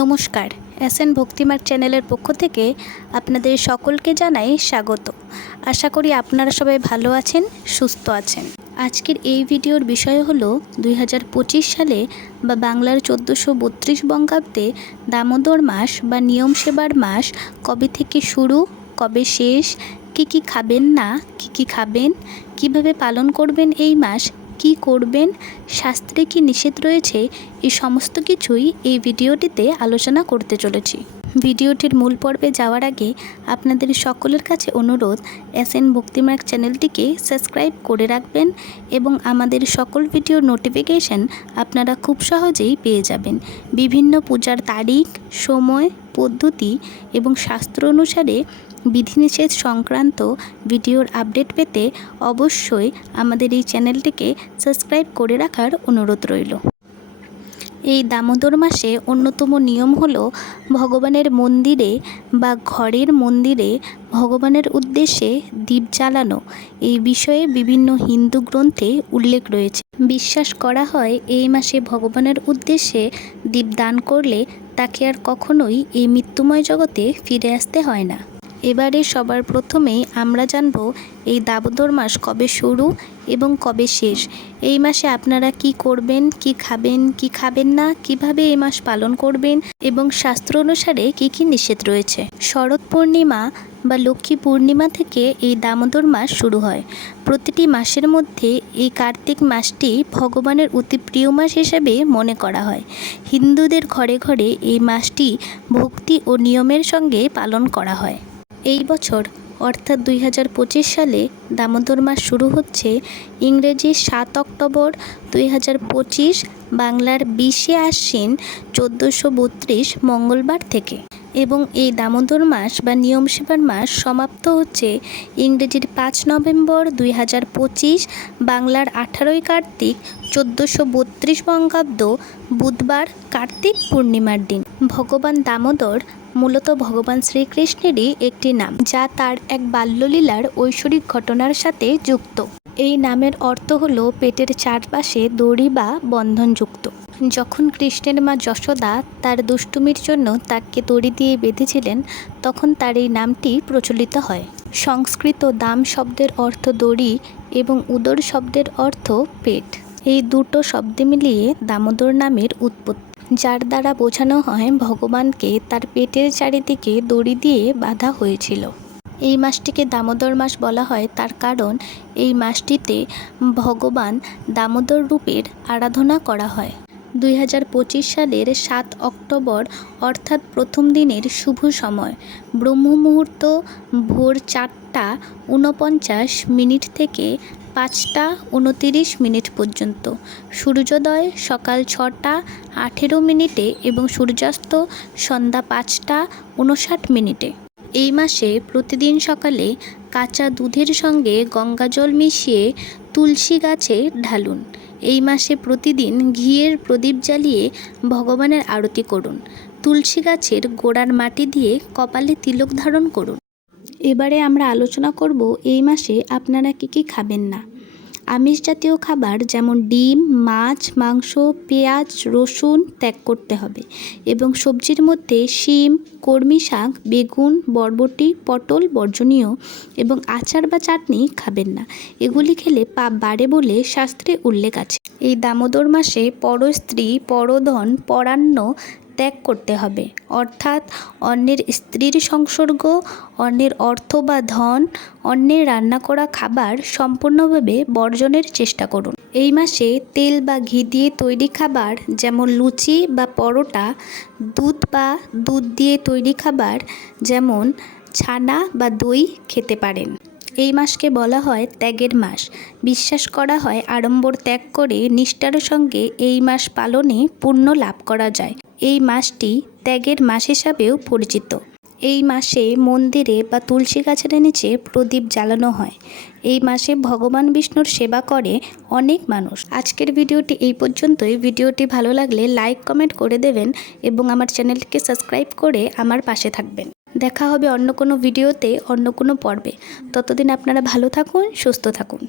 নমস্কার, এসএন ভক্তিমার্গ চ্যানেলের পক্ষ থেকে আপনাদের সকলকে জানাই স্বাগত। আশা করি আপনারা সবাই ভালো আছেন, সুস্থ আছেন। আজকের এই ভিডিওর বিষয় হলো 2025 সালে বা বাংলার 1432 বঙ্গাব্দে দামোদর মাস বা নিয়ম সেবার মাস কবে থেকে শুরু, কবে শেষ, কি খাবেন না, কি খাবেন, কিভাবে পালন করবেন এই মাস, কি করবেন, শাস্ত্রে কি নিষেধ রয়েছে, এই সমস্ত কিছুই এই ভিডিওটিতে আলোচনা করতে চলেছি। ভিডিওটির মূল পর্বে যাওয়ার আগে আপনাদের সকলের কাছে অনুরোধ, এসএন ভক্তিমার্গ চ্যানেলটিকে সাবস্ক্রাইব করে রাখবেন এবং আমাদের সকল ভিডিওর নোটিফিকেশন আপনারা খুব সহজেই পেয়ে যাবেন। বিভিন্ন পূজার তারিখ, সময়, পদ্ধতি এবং শাস্ত্র অনুসারে বিধিনিষেধ সংক্রান্ত ভিডিওর আপডেট পেতে অবশ্যই আমাদের এই চ্যানেলটিকে সাবস্ক্রাইব করে রাখার অনুরোধ রইল। এই দামোদর মাসে অন্যতম নিয়ম হলো ভগবানের মন্দিরে বা ঘরের মন্দিরে ভগবানের উদ্দেশ্যে দীপ জ্বালানো। এই বিষয়ে বিভিন্ন হিন্দু গ্রন্থে উল্লেখ রয়েছে। বিশ্বাস করা হয় এই মাসে ভগবানের উদ্দেশ্যে দীপ দান করলে তাকে আর কখনোই এই মৃত্যুময় জগতে ফিরে আসতে হয় না। এবারে সবার প্রথমেই আমরা জানব এই দামোদর মাস কবে শুরু এবং কবে শেষ। এই মাসে আপনারা কি করবেন, কি খাবেন না, কিভাবে এই মাস পালন করবেন এবং শাস্ত্র অনুসারে কি নিষেধ রয়েছে। শরৎ পূর্ণিমা বা লক্ষ্মী পূর্ণিমা থেকে এই দামোদর মাস শুরু হয়। প্রতিটি মাসের মধ্যে এই কার্তিক মাসটি ভগবানের অতি প্রিয় মাস হিসেবে মনে করা হয়। হিন্দুদের ঘরে ঘরে এই মাসটি ভক্তি ও নিয়মের সঙ্গে পালন করা হয়। এই বছর অর্থাৎ 2025 সালে দামোদর মাস শুরু হচ্ছে ইংরেজি 7 অক্টোবর 2025, বাংলার 20শে আশ্বিন 1432 মঙ্গলবার থেকে এবং এই দামোদর মাস বা নিয়ম সেবার মাস সমাপ্ত হচ্ছে ইংরেজির 5 নভেম্বর 2025, বাংলার 18ই কার্তিক 1432 বঙ্গাব্দ বুধবার কার্তিক পূর্ণিমার দিন। ভগবান দামোদর মূলত ভগবান শ্রীকৃষ্ণেরই একটি নাম, যা তার এক বাল্যলীলার ঐশ্বরিক ঘটনার সাথে যুক্ত। এই নামের অর্থ হলো পেটের চারপাশে দড়ি বা বন্ধনযুক্ত। যখন কৃষ্ণের মা যশোদা তার দুষ্টুমির জন্য তাকে দড়ি দিয়ে বেঁধেছিলেন, তখন তার এই নামটি প্রচলিত হয়। সংস্কৃত দাম শব্দের অর্থ দড়ি এবং উদর শব্দের অর্থ পেট। এই দুটো শব্দে মিলিয়ে দামোদর নামের উৎপত্তি, যার দ্বারা বোঝানো হয় ভগবানকে তার পেটের চারিদিকে দড়ি দিয়ে বাঁধা হয়েছিল। এই মাসটিকে দামোদর মাস বলা হয় তার কারণ এই মাসটিতে ভগবান দামোদর রূপের আরাধনা করা হয়। 2025 সালের 7 অক্টোবর অর্থাৎ প্রথম দিনের শুভ সময় ব্রহ্ম মুহূর্ত ভোর 4:49 থেকে 5:29 পর্যন্ত, সূর্যোদয় সকাল 6:18 এবং সূর্যাস্ত সন্ধ্যা 5:59। এই মাসে প্রতিদিন সকালে কাঁচা দুধের সঙ্গে গঙ্গাজল মিশিয়ে তুলসী গাছে ঢালুন। এই মাসে প্রতিদিন ঘিয়ের প্রদীপ জ্বালিয়ে ভগবানের আরতি করুন। তুলসী গাছের গোড়ার মাটি দিয়ে কপালে তিলক ধারণ করুন। এবারে আমরা আলোচনা করব এই মাসে আপনারা কি খাবেন না। আমিষ জাতীয় খাবার যেমন ডিম, মাছ, মাংস, পেঁয়াজ, রসুন ত্যাগ করতে হবে এবং সবজির মধ্যে শিম, কলমি শাক, বেগুন, বরবটি, পটল বর্জনীয় এবং আচার বা চাটনি খাবেন না। এগুলি খেলে পাপ বাড়ে বলে শাস্ত্রে উল্লেখ আছে। এই দামোদর মাসে পরস্ত্রী, পরধন, পরান্ন ত্যাগ করতে হবে, অর্থাৎ অন্যের স্ত্রীর সংসর্গ, অন্যের অর্থ বা ধন, অন্যের রান্না করা খাবার সম্পূর্ণভাবে বর্জনের চেষ্টা করুন। এই মাসে তেল বা ঘি দিয়ে তৈরি খাবার যেমন লুচি বা পরোটা, দুধ দিয়ে তৈরি খাবার যেমন ছানা বা দই খেতে পারেন। এই মাসকে বলা হয় ত্যাগের মাস। বিশ্বাস করা হয় আড়ম্বর ত্যাগ করে নিষ্ঠার সঙ্গে এই মাস পালনে পুণ্য লাভ করা যায়। এই মাসটি ত্যাগের মাস হিসাবেও পরিচিত। এই মাসে মন্দিরে বা তুলসী গাছের নিচে প্রদীপ জ্বালানো হয়। এই মাসে ভগবান বিষ্ণুর সেবা করে অনেক মানুষ। আজকের ভিডিওটি এই পর্যন্তই। ভিডিওটি ভালো লাগলে লাইক, কমেন্ট করে দেবেন এবং আমার চ্যানেলটিকে সাবস্ক্রাইব করে আমার পাশে থাকবেন। দেখা হবে অন্য কোনো ভিডিওতে, অন্য কোনো পর্বে। ততদিন আপনারা ভালো থাকুন, সুস্থ থাকুন।